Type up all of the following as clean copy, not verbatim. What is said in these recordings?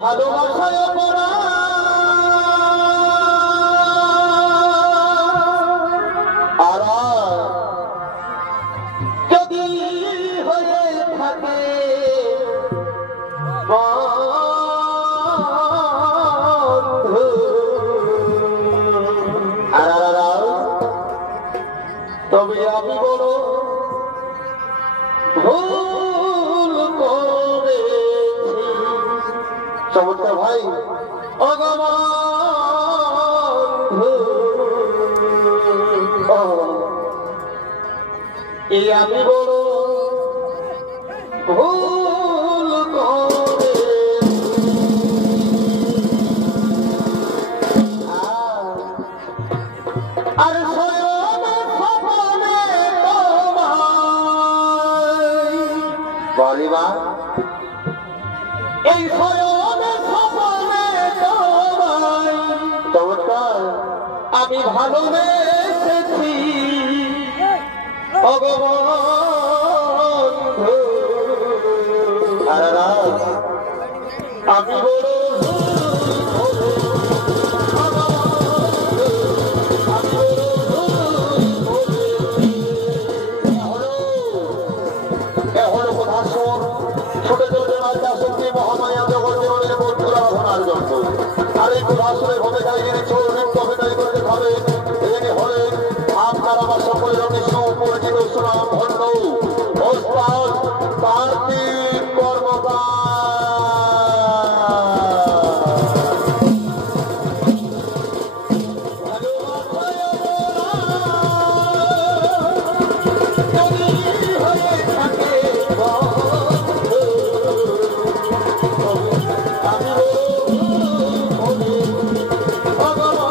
ভালোবাসায় পড়া আর যদি হয়ে থাকে বন্ধু আর তবে আমি বড় ভুল করেছি। চমৎকার ভাই এই আমি বড় ভুল করে আর বলিবা এই চমৎকার আমি ভালোবেসেছি ভগবান আমি বড় ছুটে চলতে রাজা শক্তি মহামায়া জগৎ বন্ধুরা শোনার জন্য আর এই প্রভাসনে ভূমিকায় যিনি চৌরিত্ব অভিনয় করতে হবে তিনি হলেন আপনার আমার সকলের অনিশ্চয় পরিচিত সুনাম ধন্য ওস্তাদ কার্তিক কর্মকার। ভগবান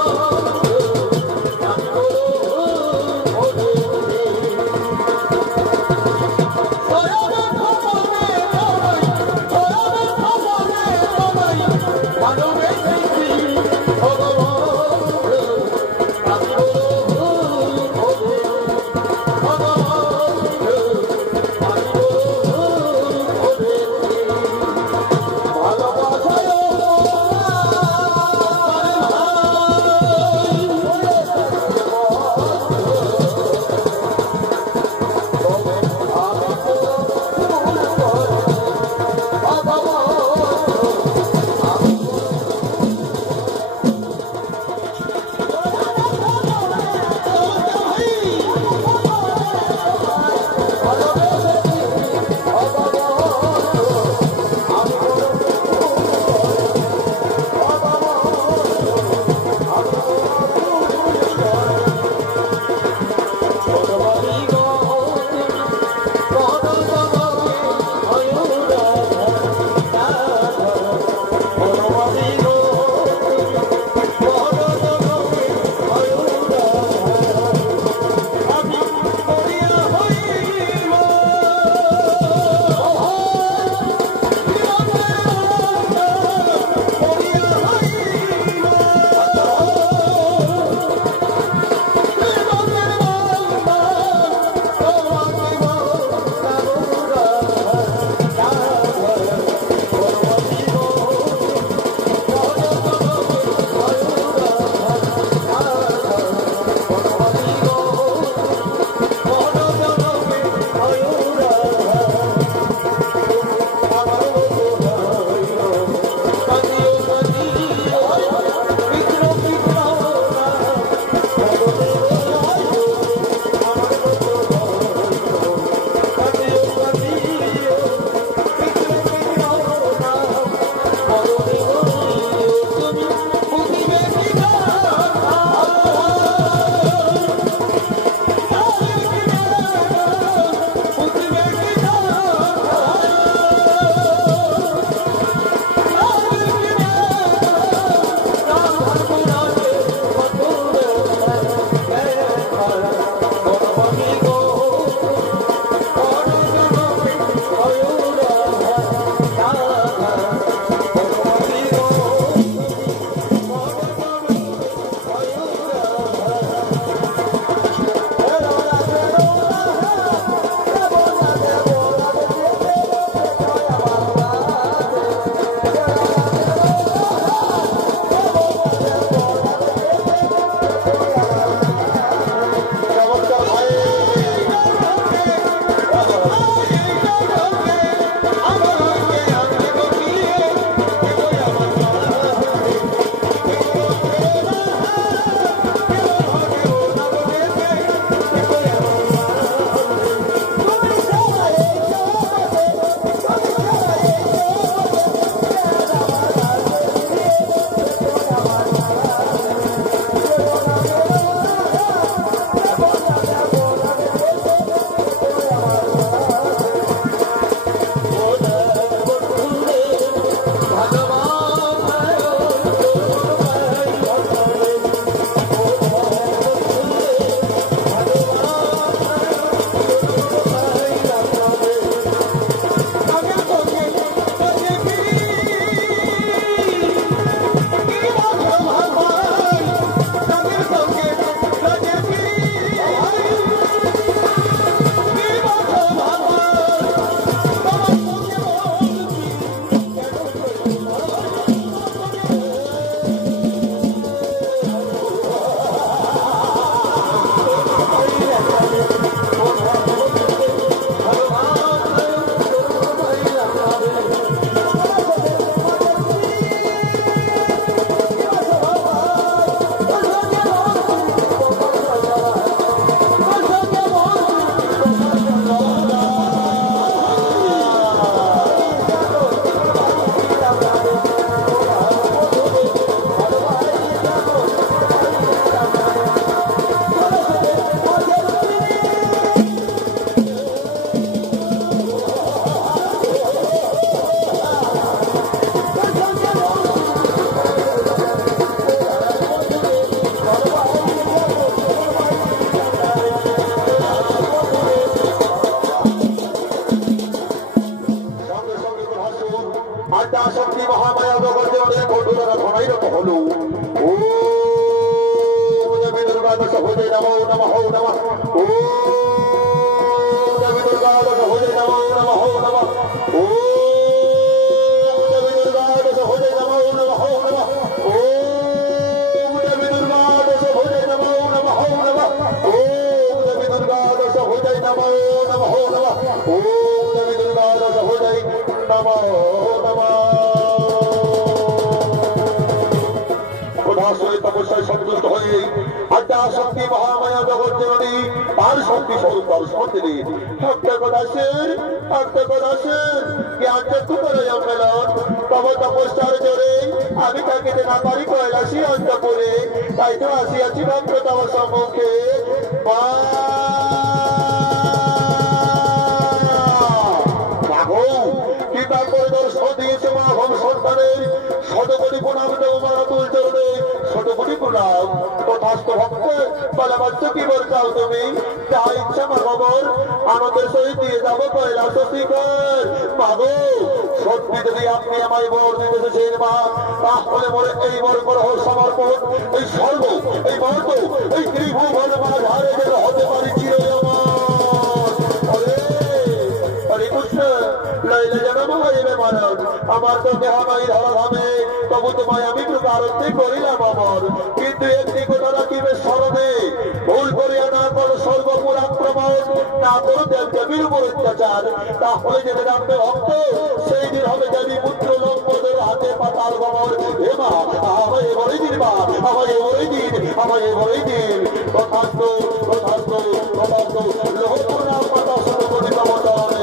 মহামায়া জগতে অনেক বন্ধুরা ঘনাই রত হলো ও দেবী দুর্গা দশ ভোজে নমো নমঃ নমঃ ও দেবী দুর্গা দশ ভোজে নমো নমঃ নমঃ ও দেবী দুর্গা দশ ভোজে নমো নমঃ নমঃ ও দেবী দুর্গা দশ ভোজে নমো নমঃ নমঃ ও দেবী দুর্গা দশ ভোজে নমো নমঃ নমঃ ও দেবী দুর্গা দশ ভোজে নমো নমঃ তপস্যায় সন্তুষ্ট হয়ে আড্ডা শক্তি মহামায়া জগৎ জননী তার শক্তি স্বরূপ দর্শন দিলেন জ্ঞান চক্ষু করে মেলন তব তপস্যার জোরে আমি থাকিতে না পারি কৈলাসী অন্তপুরে তাই তো আসিয়াছি ভক্ত তব সম্মুখে কৃপা করে দর্শন দিয়েছে মা ভব সন্তানের শতকোটি প্রণাম দেব মারা তুল চরণে শতকোটি প্রণাম তথাস্থ ভক্ত বলবাচ্য কি বল চাও তুমি যা ইচ্ছা মা খবর আনন্দের সহিত দিয়ে যাবো কৈলাস শিখর মাগো সত্যি যদি আপনি আমায় বর দিতে এসেছেন মা তাহলে মনে এই বর করহ সমর্পণ এই স্বর্গ এই মর্ত এই ত্রিভুবন মাঝারে যেন হতে পারি চিরয়মান আমার তো দেহামাই ধরা ভাবে তবু তোমায় আমি কৃপারতি করিলাম আমার কিন্তু একটি কথা রাখিবে স্মরণে ভুল করিয়া না করো সর্বপুর আক্রমণ না করো দেব দেবীর উপর অত্যাচার তাহলে যেতে রাখবে ভক্ত সেই দিন হবে দেবী পুত্র লম্বদের হাতে পাতাল গমন হে মা আমায় এবারই দিন মা আমায় এবারই দিন আমায় এবারই দিন তথাস্থ তথাস্থ তথাস্থ লোহপুরা পাতা শুরু করি তোমার চরণে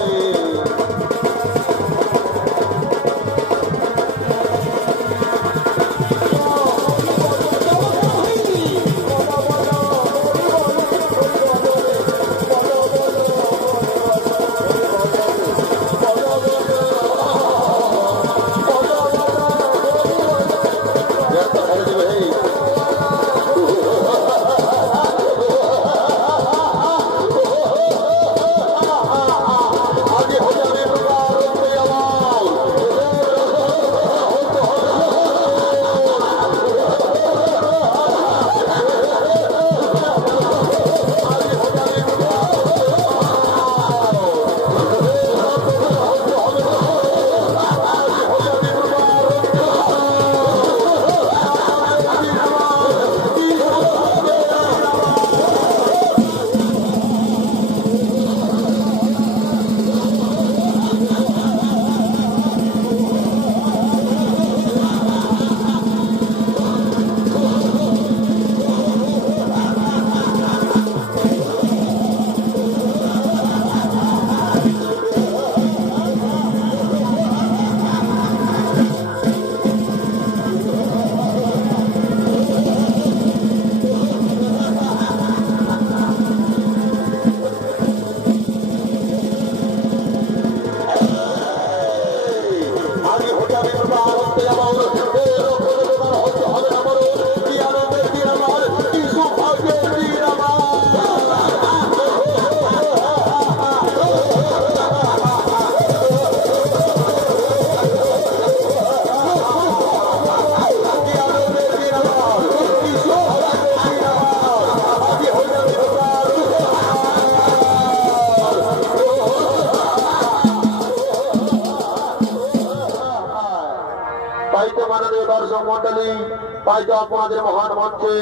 তাই তো আপনাদের মহান মঞ্চে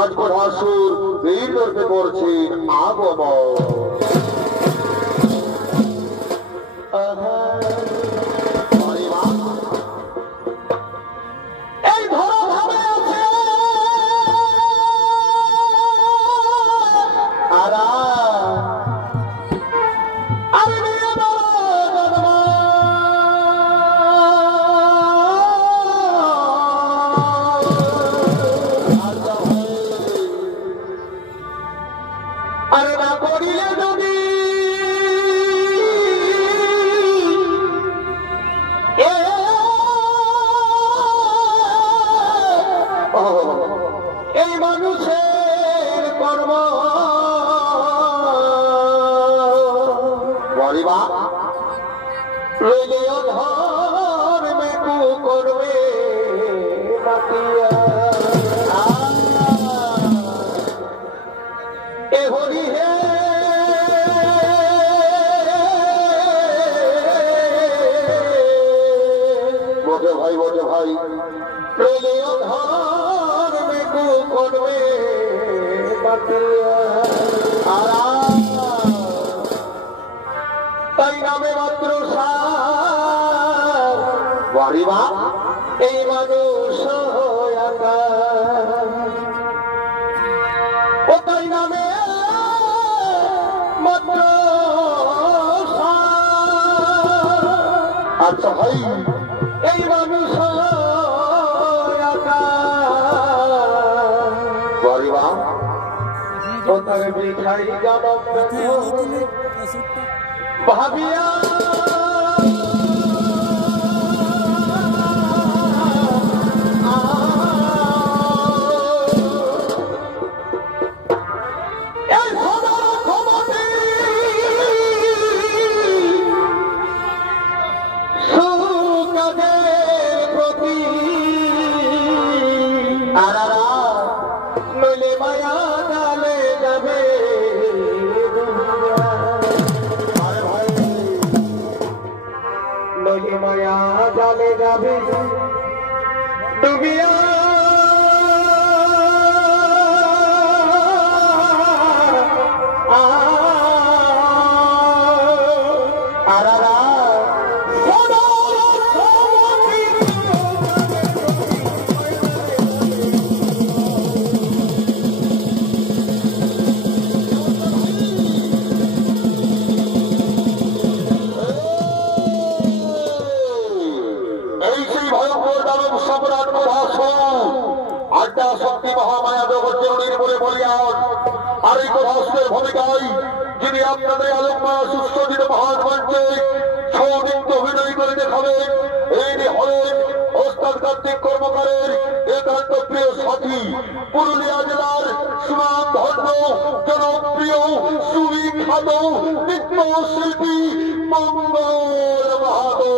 আজ প্রধাসুর বীর দর্পে করছেন আগমন এই মানুষের কর্ম ধর্মে কু করবে মাতিয়া এ হরি হে বটে ভাই প্রলয় ধর্মে কুকর্মে মাতিয়া তাই নামে মাত্র সার বাড়িবা এই মানুষ ও তাই নামে মাত্র আচ্ছা ভাই এই মানুষ বাড়িবা ও তার বিখাই জনম ভাবিয়া নইলে মায়া ডালে যাবে নইলে মায়া ডালে যাবে ডুবিয়া আড্ডা শক্তি মহামায়া জগৎ জননীর বলে বলিয়ান আর এই কথাস্ত্রের ভূমিকায় যিনি আপনাদের আলোকময় সুস্থিত মহান মঞ্চে সৌদিত্য অভিনয় করে দেখাবেন এই হলেন ওস্তাদ কার্তিক কর্মকারের একান্ত প্রিয় সাথী পুরুলিয়া জেলার সুনামধন্য জনপ্রিয় সুবিখ্যাত নৃত্যশিল্পী মঙ্গল মাহাতো।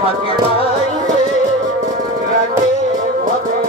থাকে নাই রে রাতে হবে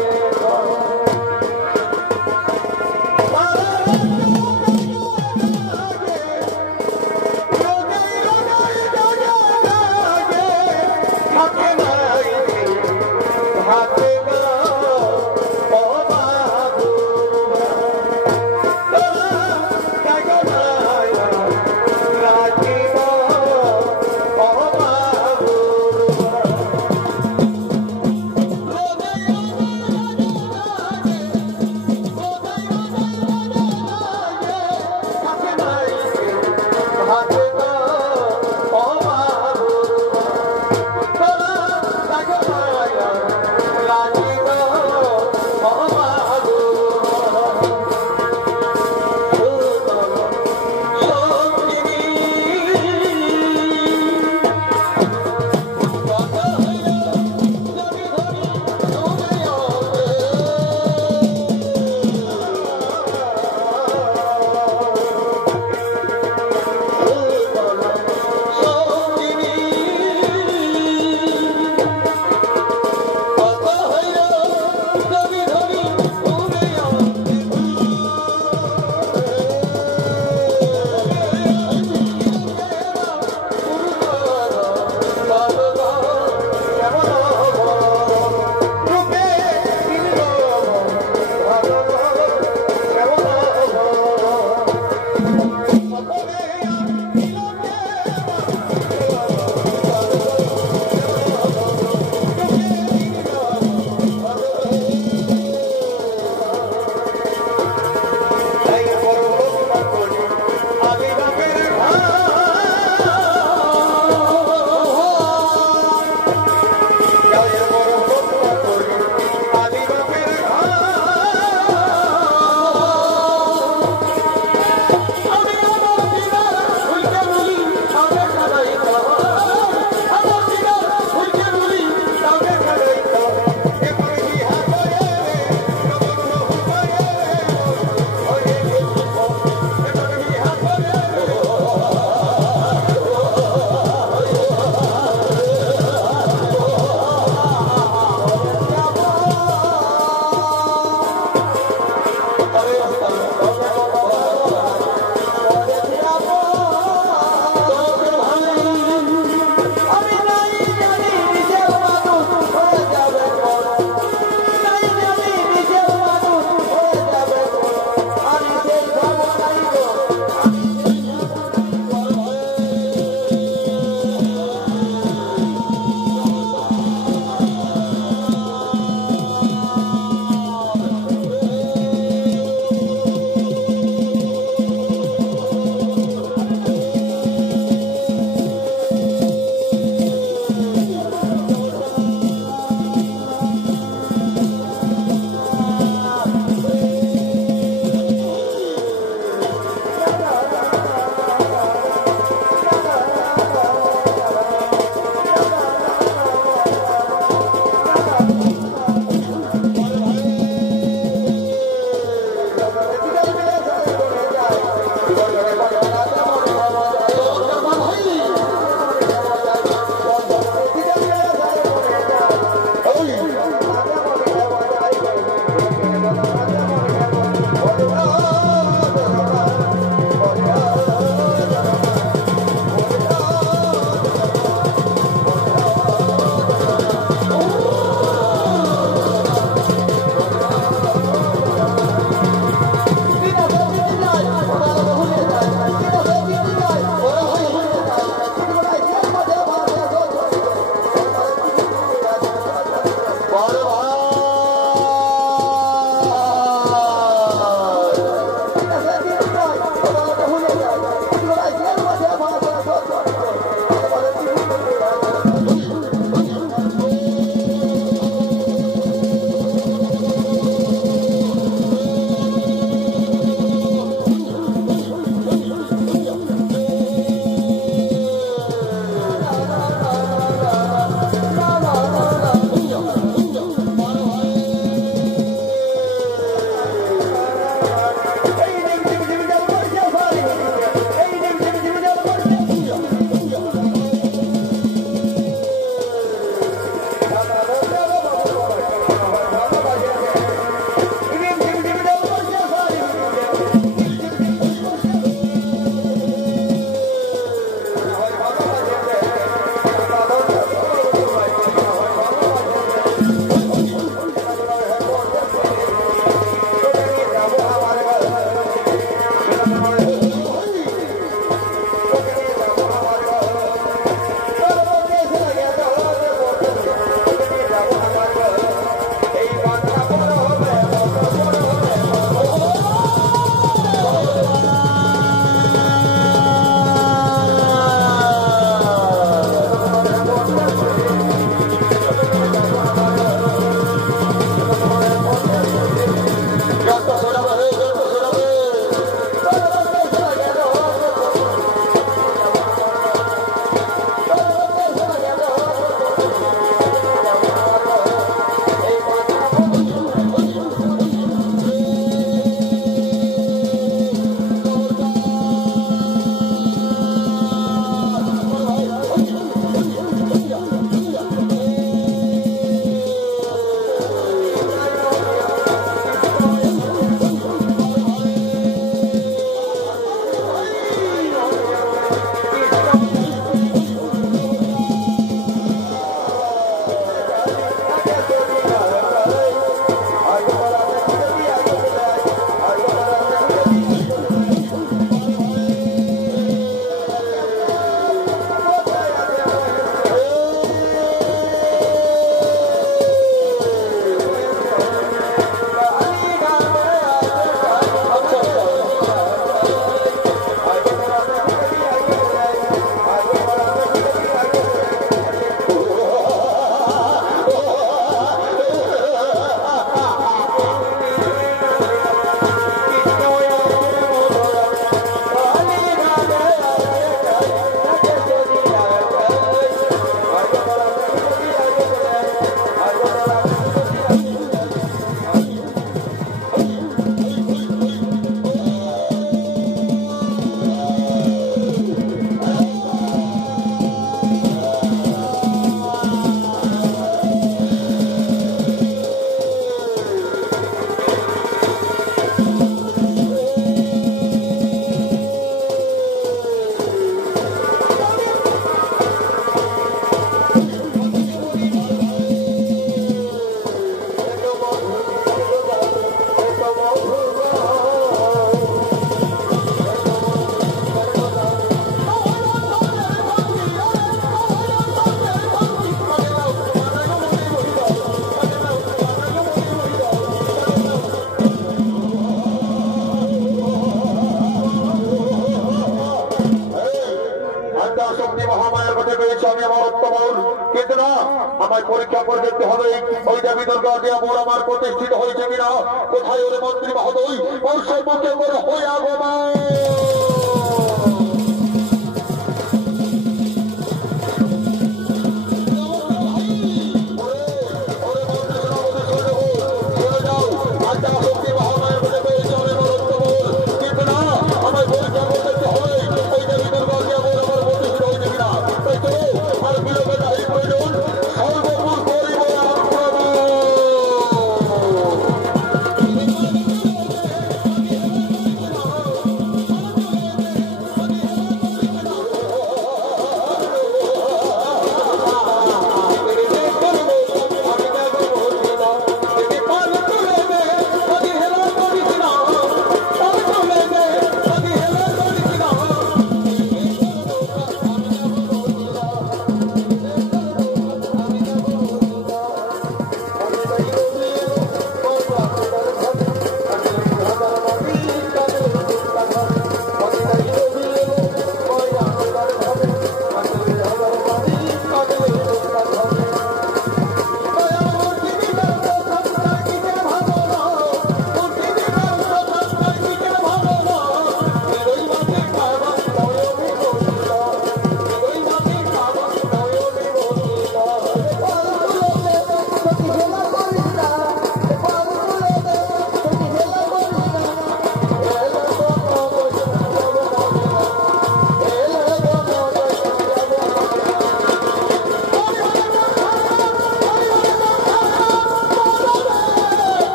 আমায় পরীক্ষা করে দেখতে হবে ওই দেবী দুর্গা যে আমার আমার প্রতিষ্ঠিত হয়েছে কিনা। কোথায় ওরে মন্ত্রী মহোদয় বর্ষের মুখে করে হয়ে আগমন।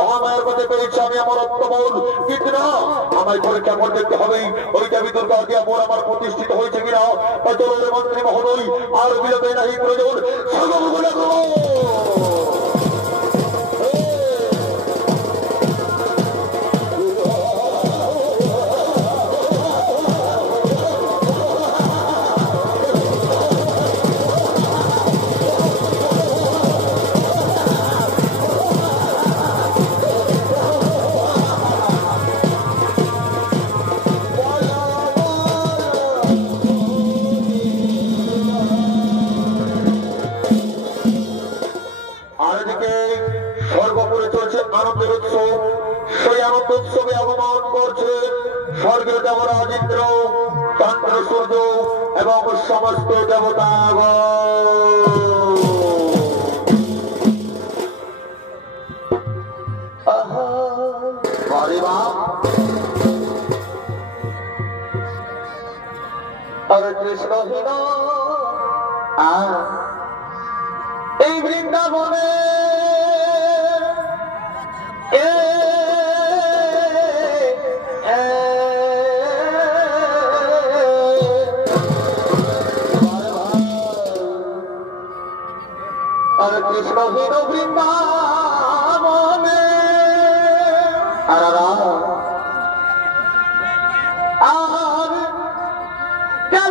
মহামায়ের কাছে পেয়েছি আমি আমার অর্থবল, কিন্তু না আমায় পরীক্ষা করে দেখতে হবে ওই দেবী দুর্গা দিয়া মোর আমার প্রতিষ্ঠিত হয়েছে কিনা। চলো মন্ত্রী মহোদয়, আর বিরোধী নাহি প্রয়োজন, সর্বগুলো করো। আনন্দের উৎসব। সেই আনন্দ উৎসবে আগমন করছে স্বর্গীয় দেবরাজ ইন্দ্র, চন্দ্র, সূর্য এবং সমস্ত দেবতাগণ। আরে বাপ, হরে কৃষ্ণ হীন এই বৃন্দাবনে হরে কৃষ্ণ হীন বৃন্দাবনে আর গেল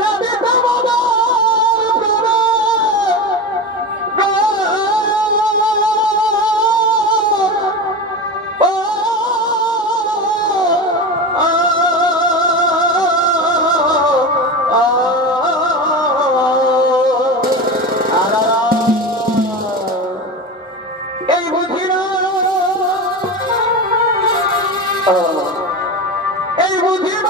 এই বুঝিল এই বুঝিল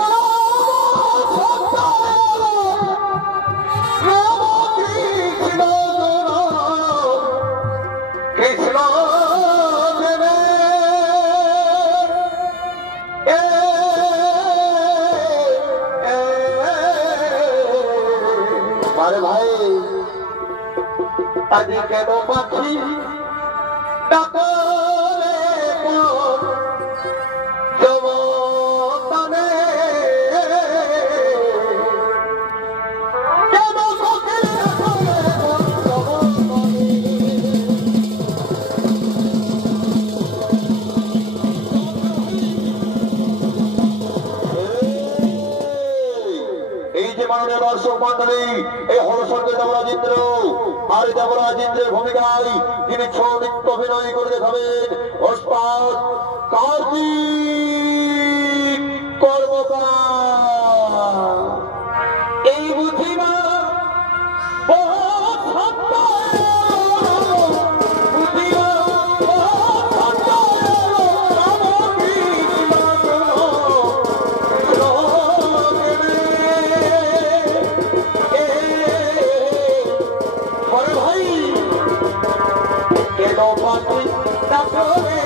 কৃষ্ণ দেবে আরে ভাই, আজ কেন পাখি ডাকলে জমতানে কেন এই যে মাননীয় দর্শক মন্ডলী, এই হল স্বর্গীয় দেবরাজ ইন্দ্র। আর এই দেবরাজ ইন্দ্রের ভূমিকায় তিনি ছৌ নৃত্য অভিনয় করে দেখাবেন ওস্তাদ কার্তিক কর্মকার। এই বুঝিবা পাখি ডাকলে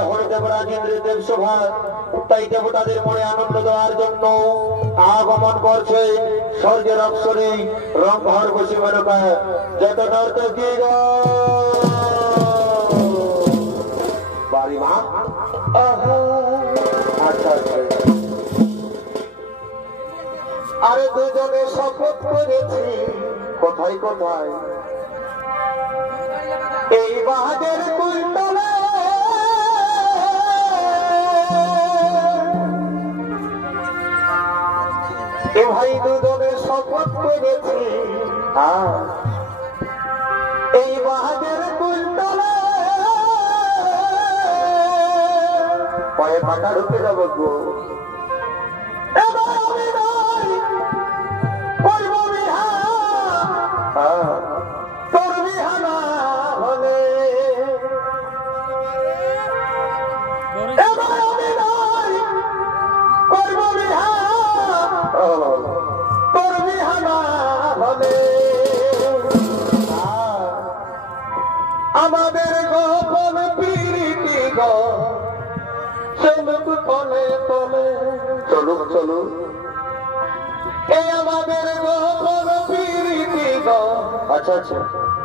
এখন দেবরাজ ইন্দ্রের দেব সভা, তাই দেবতাদের মনে আনন্দ দেওয়ার জন্য আগমন করছে স্বর্গের অপ্সরী রংঘর বসি মেনকা। যত নর্তকী বাড়ি মা। আচ্ছা আচ্ছা, আরে দুজনে শপথ করেছি কোথায় কোথায়? এই বাহাদের কুলতলে এ ভাই দুজনে শপথ করেছি এই বাহাদের কুলতলে পায়ে পাকা ঢুকে যাবো গো। এবার আমি নয় করব বিহার তোর বিহানা হলে এবার আমি নয় করব বিহার তোর বিহানা হলে আমাদের গোপন প্রীতি গো চলুক তলে তলে চলুক চলুক। এই আমাদের গোপন প্রীতি গো আচ্ছা আচ্ছা,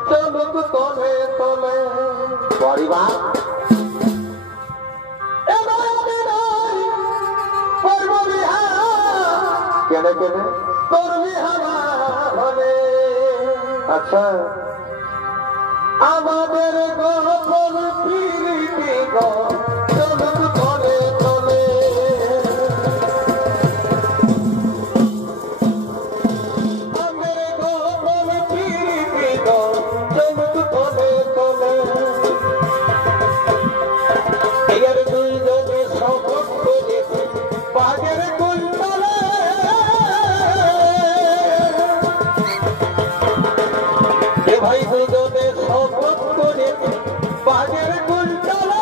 চলুক তলে তলে বাড়ি মা। এবার আমি নয় করব বিহার কেনে কেনে? তোর বিহানা হলে আচ্ছা, আমাদের গোপন প্রীতি গো চলুক তলে তলে আমাদের গোপন প্রীতি গো চলুক তলে তলে এর দুইজনে শপথ করেছি বাগের কুলতলে এ ভাই দুজনে শপথ করেছি বাগের কুলতলে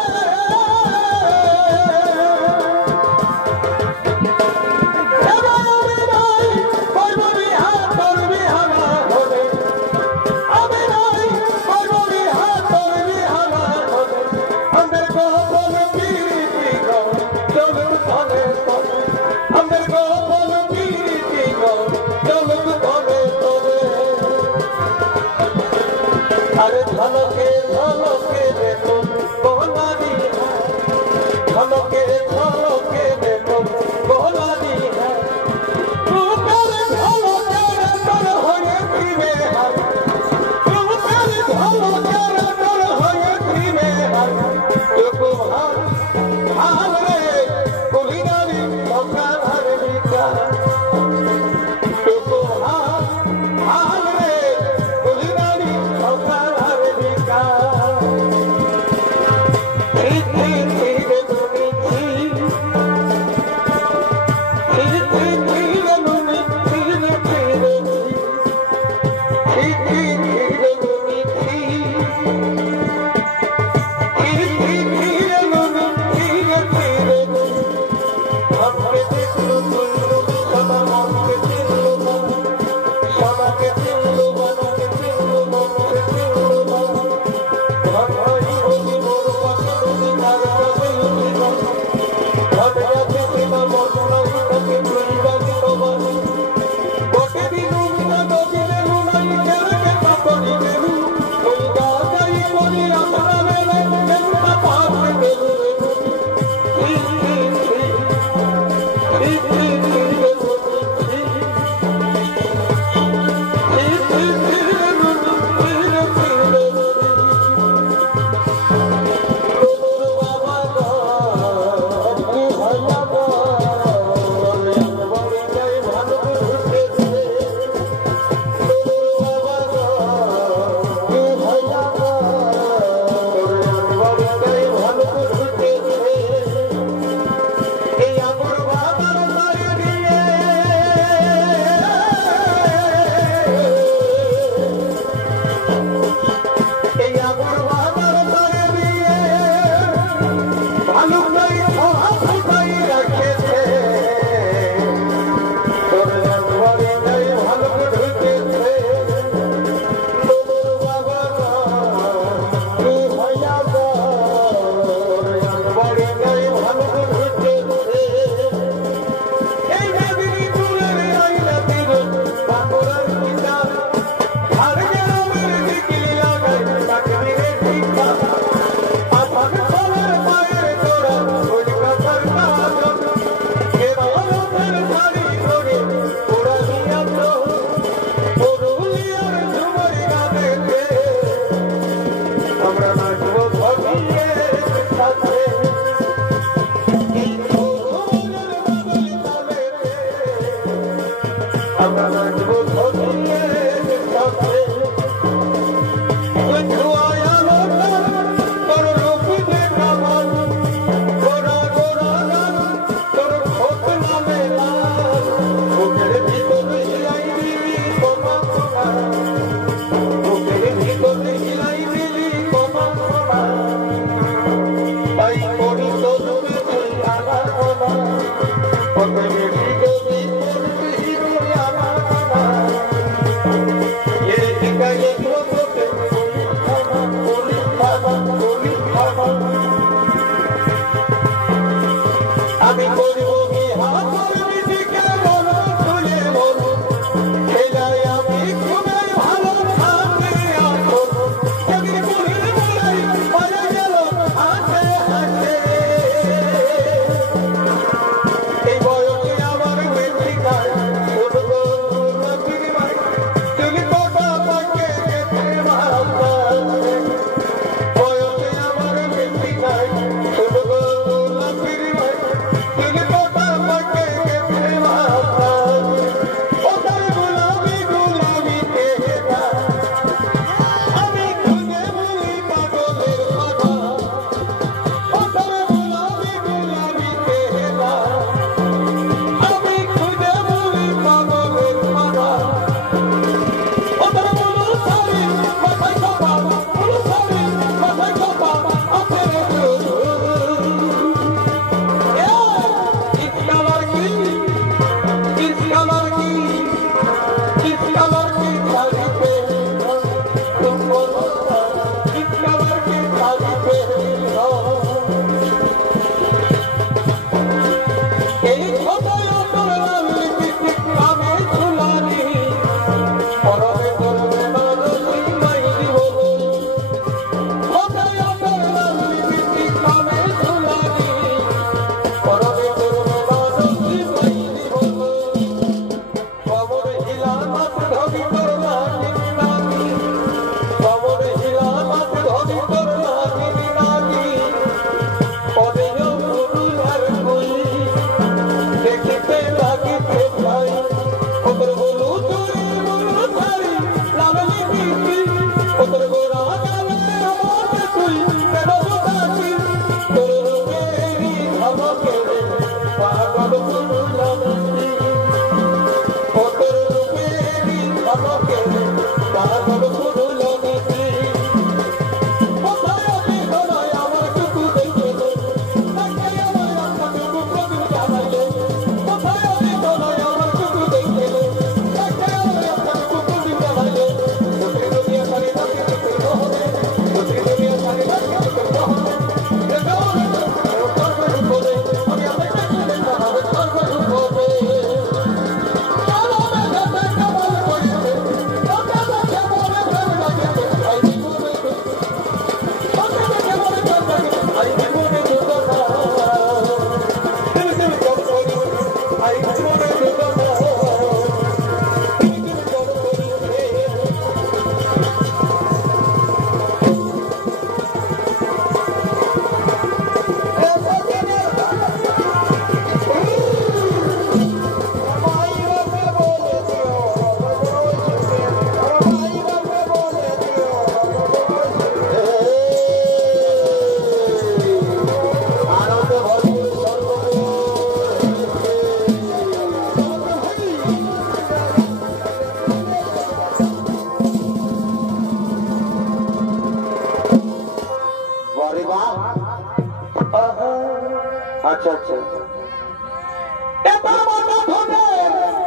আচ্ছা আচ্ছা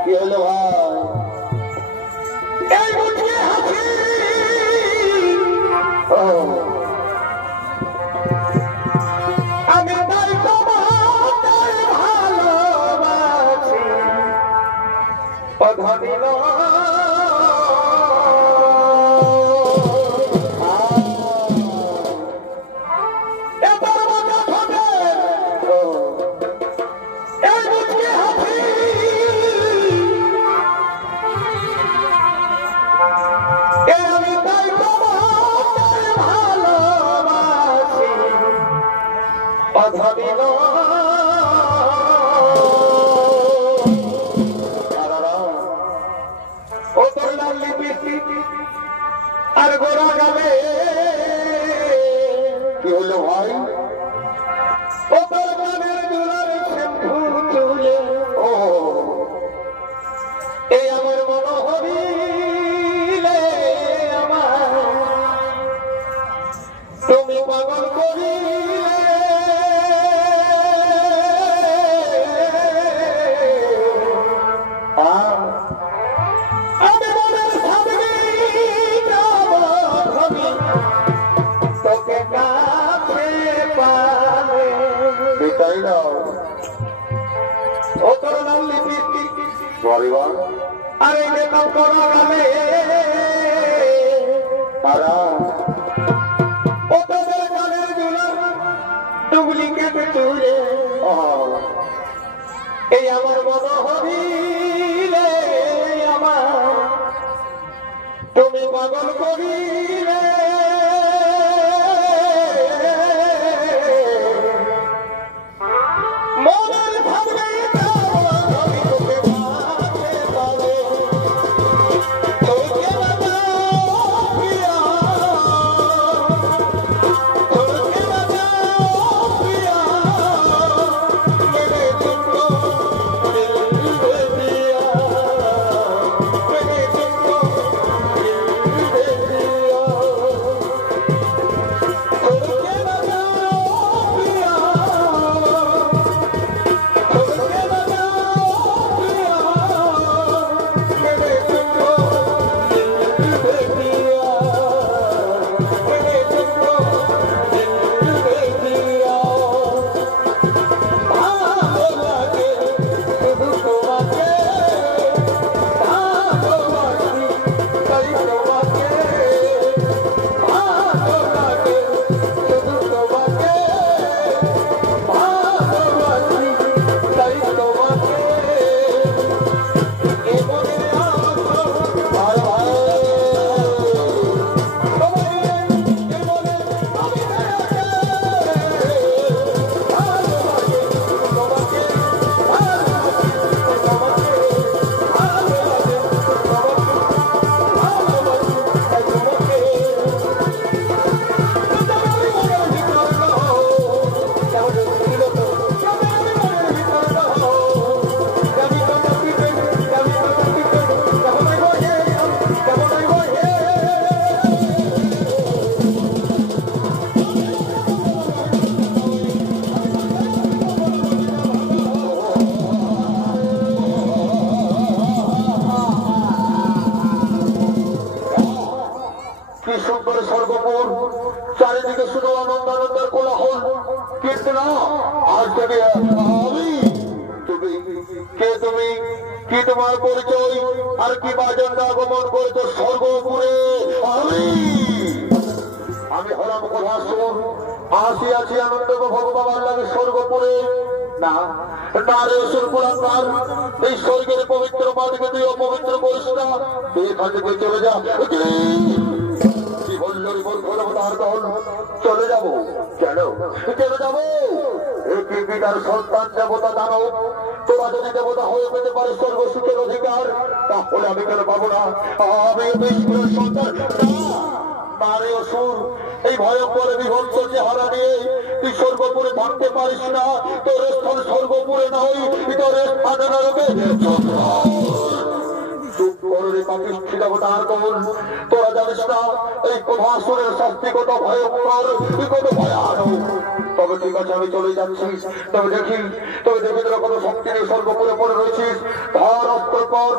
কি হলো ভাই আমি তাই তোমার ভালোবাসি অধনিল আর গোড়া গালে কি হলো ভাই ও তোর গানের দুলার শ্যাম্পু তুলে ও এই আমার মন হরিলে আমার তুমি পাগল করিলে আমি মনের ভাবনি ভাবি তোকে কাছে পালে এটাই না ও তোর নাম লিপি পরিবার আরে বেকার করা গালে তারা ও তোদের গানের দুলার ডুপ্লিকেট তুলে এই আমার মন হরিলে আমার তুমি পাগল করিলে মনের ভাবনে আমি তোকে ভাবে পাবে তোকে বাজাও প্রিয়া তোকে বাজাও প্রিয়া মেরে তুমকো দিল দে দিয়া মেরে তুমকো দিল দে দিয়া তোকে বাজাও প্রিয়া তোকে বাজাও প্রিয়া মেরে তুমকো दिल दे दिया मैंने तुमको दिल दे दिया भालो लागे शुधु তোমাকে ভালোবাসি তাই তোমাকে ভালো লাগে শুধু তোমাকে ভালোবাসি তাই তোমাকে এ মনে আসো ভাই ভাই কি সুন্দর স্বর্গপুর চারিদিকে শুধু আনন্দ আনন্দের কোলাহল কিন্তু না আজ থেকে আমি তুমি কে তুমি কি তোমার পরিচয় আর কি বাজন্য আগমন করেছ স্বর্গপুরে আমি হলাম কোলাসুর আসিয়াছি আনন্দ ভগবান লাগে স্বর্গপুরে না না রে অসুর কুলাঙ্গার এই স্বর্গের পবিত্র মাটিকে তুই অপবিত্র করিস না তুই এখান থেকে চলে যা চলে যাবো কেন চলে যাবো পিতার সন্তান দেবতা দানব তোরা যদি দেবতা হয়ে পেতে পারে স্বর্গসুখের অধিকার তাহলে আমি কেন পাবো না আমি ঈশ্বরের সন্তান নারে অসুর এই ভয়ঙ্কর বিভৎস চেহারা নিয়ে তুই স্বর্গপুরে থাকতে পারিস না তোর স্থান স্বর্গপুরে নয় তোর স্থানে নরকে চুপ করে পাপিষ্ঠী দেবতার দল, তোরা জানিস না এই কোধাসুরের শাস্তি কত ভয়ঙ্কর, কত ভয়ানক। তবে ঠিক আছে, আমি চলে যাচ্ছি। তবে দেখি তোরা কোনো শক্তি নেই, স্বর্গপুরে পড়ে রয়েছিস, ধর অস্ত্র কর।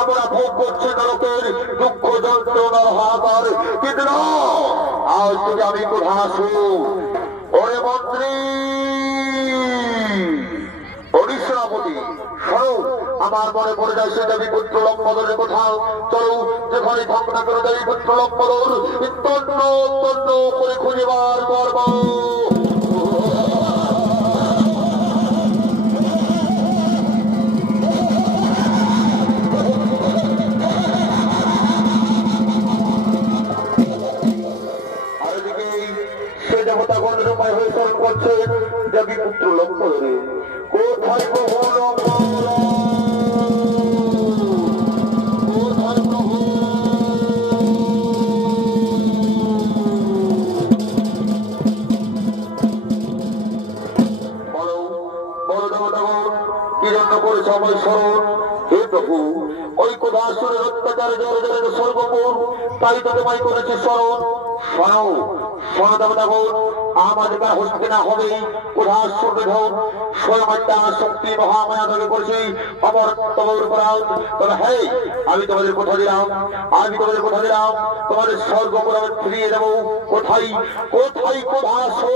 আমরা ভোগ করছি নরকের দুঃখ যন্ত্রণার হাহাকার, কিন্তু আজ থেকে আমি কোথায় আসু। ওরে মন্ত্রী অরিশ্রাপতি, শোনো, আমার মনে পড়ে যায় সে দেবী পুত্র লম্বদরের কথা। চলো যেখানে ভাবনা করে দেবী পুত্র লম্বদর তন্ন তন্ন করে খুঁজিবার পর্ব। দেবী পুত্র লম্বদরে কোথায় প্রভু কোথায় প্রভু? বড় দেবতাগণ কি জন্য করেছে আমায় স্মরণ? হে প্রভু, ওই কোধাসুরের অত্যাচারে জর্জরিত স্বর্গপুর, তাই তো তোমায় করেছে স্মরণ। শোনো দেবতাগণ, আমাদের হস্তে না হবে কোধাসুর নিধন, স্বয়ং শক্তি মহামায়া তবে করেছি আমার তোমার উপরাধ। তবে হ্যাঁ, আমি তোমাদের কথা দিলাম তোমাদের স্বর্গপুর আমি ফিরিয়ে দেবো। কোথায় কোথায় কোধাসুর?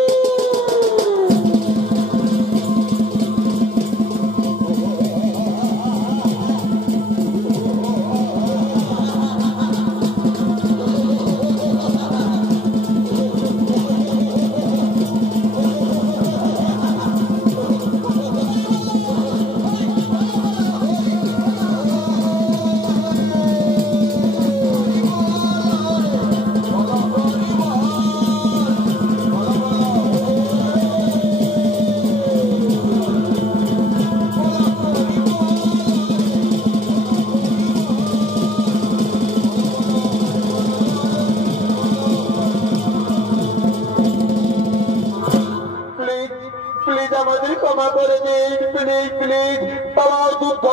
আমাদের ক্ষমা করে দিন, প্লিজ প্লিজ, আমার দুঃখ।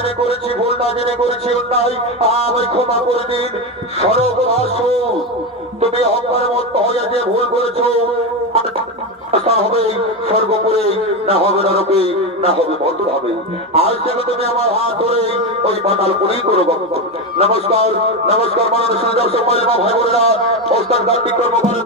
জেনে করেছি ভুল, না জেনে করেছি অন্যায়, আমায় ক্ষমা করে দিন। সড়ক ভাসু তুমি অহংকারের মত হয়ে যে ভুল করেছো, হবে স্বর্গপুরে, না হবে নরকে, না হবে মধুর হবে। আজ থেকে তুমি আমার হাত ধরে ওই পাতাল পুরেই করো ভক্ত। নমস্কার নমস্কার মাননীয় দর্শক ভাই বোনেরা, ওস্তাদ কার্তিক কর্মকার।